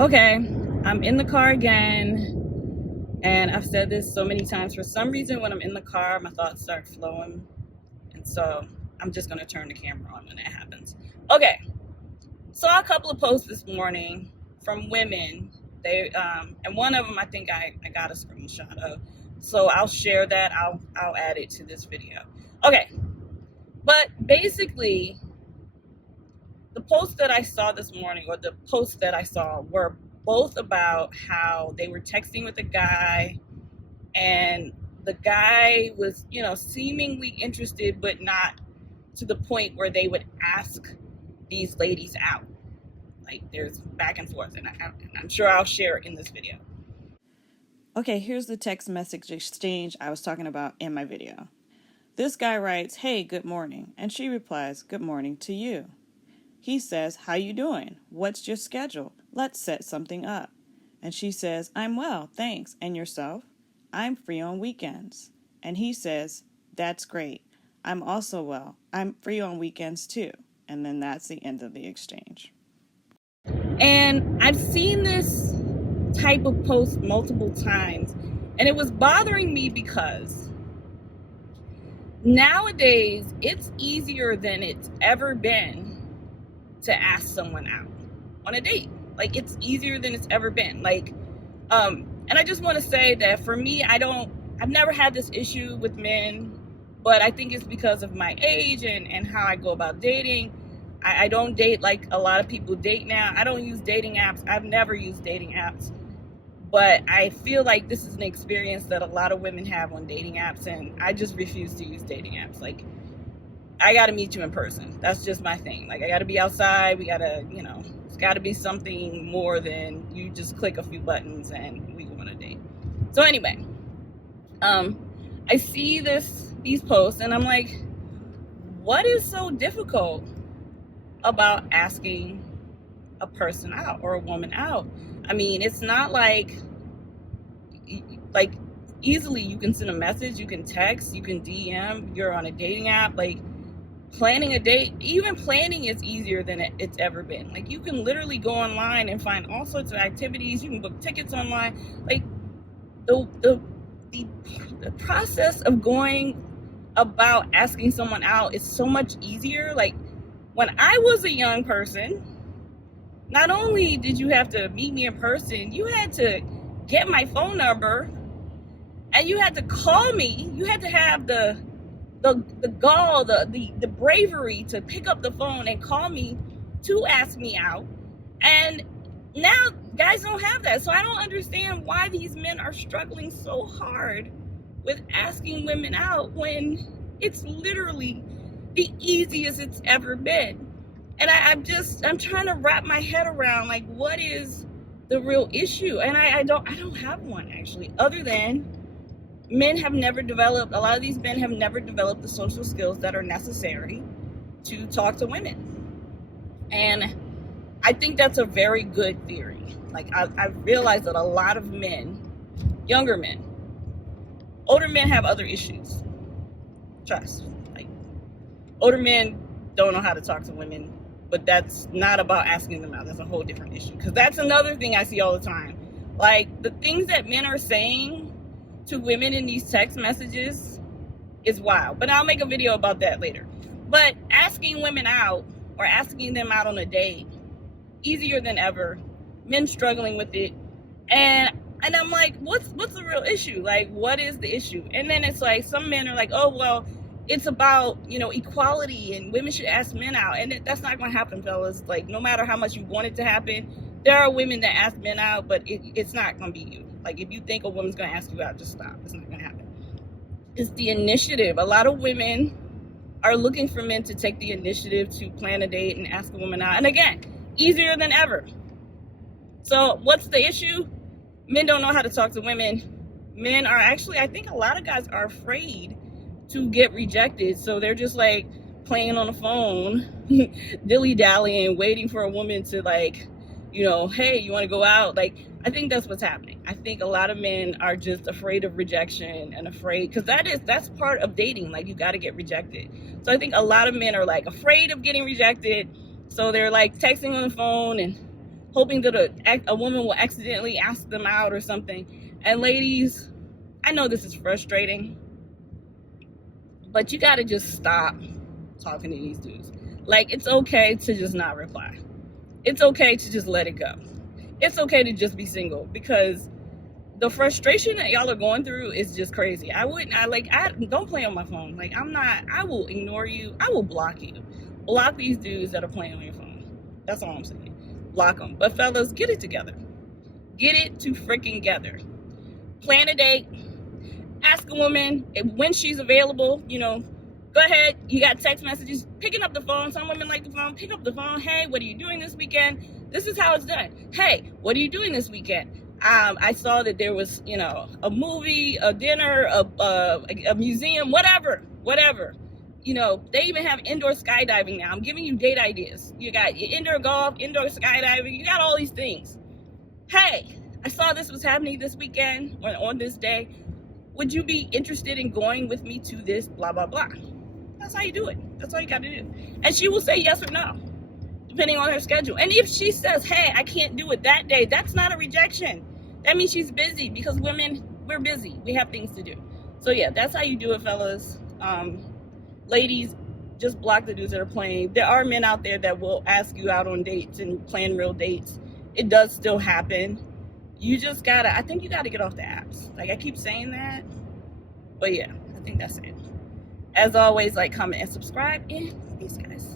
Okay, I'm in the car again, and I've said this so many times. For some reason, when I'm in the car, my thoughts start flowing, and so I'm just gonna turn the camera on when that happens. Okay, saw a couple of posts this morning from women. And one of them I think I got a screenshot of, so I'll share that. I'll add it to this video. Okay, but basically, the post that I saw this morning, or the posts that I saw, were both about how they were texting with a guy, and the guy was, seemingly interested, but not to the point where they would ask these ladies out. Like, there's back and forth, and I'm sure I'll share it in this video. Okay, here's the text message exchange I was talking about in my video. This guy writes, "Hey, good morning," and she replies, "Good morning to you." He says, "How you doing? What's your schedule? Let's set something up." And she says, "I'm well, thanks. And yourself?" "I'm free on weekends." And he says, "That's great. I'm also well. I'm free on weekends too." And then that's the end of the exchange. And I've seen this type of post multiple times, and it was bothering me because nowadays it's easier than it's ever been to ask someone out on a date. Like, it's easier than it's ever been. And I just want to say that for me, I've never had this issue with men, but I think it's because of my age and how I go about dating. I don't date like a lot of people date now. I don't use dating apps. I've never used dating apps, but I feel like this is an experience that a lot of women have on dating apps, and I just refuse to use dating apps. Like, I got to meet you in person. That's just my thing. Like, I got to be outside. We got to, it's got to be something more than you just click a few buttons and we go on a date. So anyway, I see these posts, and I'm like, what is so difficult about asking a person out or a woman out? I mean, it's not like easily you can send a message, you can text, you can DM, you're on a dating app. Like, planning a date, even planning is easier than it's ever been. Like, you can literally go online and find all sorts of activities. You can book tickets online. Like, the process of going about asking someone out is so much easier. Like, when I was a young person, not only did you have to meet me in person, you had to get my phone number and you had to call me. You had to have the gall, the bravery to pick up the phone and call me to ask me out. And now guys don't have that. So I don't understand why these men are struggling so hard with asking women out when it's literally the easiest it's ever been. And I'm trying to wrap my head around, like, what is the real issue? And I don't have one, actually, other than a lot of these men have never developed the social skills that are necessary to talk to women. And I think that's a very good theory. Like, I realized that a lot of men, younger men, older men have other issues. Trust. Like, older men don't know how to talk to women, but that's not about asking them out. That's a whole different issue. Because that's another thing I see all the time. Like, the things that men are saying to women in these text messages is wild. But I'll make a video about that later. But asking women out or asking them out on a date, easier than ever. Men struggling with it. And I'm like, what's the real issue? Like, what is the issue? And then it's like, some men are like, oh, well, it's about, equality and women should ask men out. And that's not going to happen, fellas. Like, no matter how much you want it to happen, there are women that ask men out, but it's not going to be you. Like, if you think a woman's going to ask you out, just stop. It's not going to happen. It's the initiative. A lot of women are looking for men to take the initiative to plan a date and ask a woman out. And again, easier than ever. So what's the issue? Men don't know how to talk to women. Men are actually, I think a lot of guys are afraid to get rejected. So they're just like playing on the phone, dilly-dallying, waiting for a woman to, like, hey, you want to go out? Like, I think that's what's happening. I think a lot of men are just afraid of rejection and afraid, because that's part of dating. Like, you got to get rejected. So I think a lot of men are like afraid of getting rejected. So they're like texting on the phone and hoping that a woman will accidentally ask them out or something. And ladies, I know this is frustrating, but you got to just stop talking to these dudes. Like, it's okay to just not reply. It's okay to just let it go. It's okay to just be single, because the frustration that y'all are going through is just crazy. I don't play on my phone. Like, I will ignore you. I will block you. Block these dudes that are playing on your phone. That's all I'm saying. Block them. But fellas, get it together. Get it to freaking together. Plan a date. Ask a woman when she's available. Go ahead. You got text messages. Picking up the phone. Some women like the phone. Pick up the phone. Hey, what are you doing this weekend? This is how it's done. Hey, what are you doing this weekend? I saw that there was, a movie, a dinner, a museum, whatever. They even have indoor skydiving now. I'm giving you date ideas. You got your indoor golf, indoor skydiving. You got all these things. Hey, I saw this was happening this weekend or on this day. Would you be interested in going with me to this blah, blah, blah? That's how you do it. That's all you got to do. And she will say yes or no, depending on her schedule. And if she says, hey, I can't do it that day, that's not a rejection. That means she's busy, because women, we're busy. We have things to do. So yeah, that's how you do it, fellas. Ladies, just block the dudes that are playing. There are men out there that will ask you out on dates and plan real dates. It does still happen. You just I think you gotta get off the apps. Like, I keep saying that, but yeah, I think that's it. As always, like, comment, and subscribe, and peace, guys.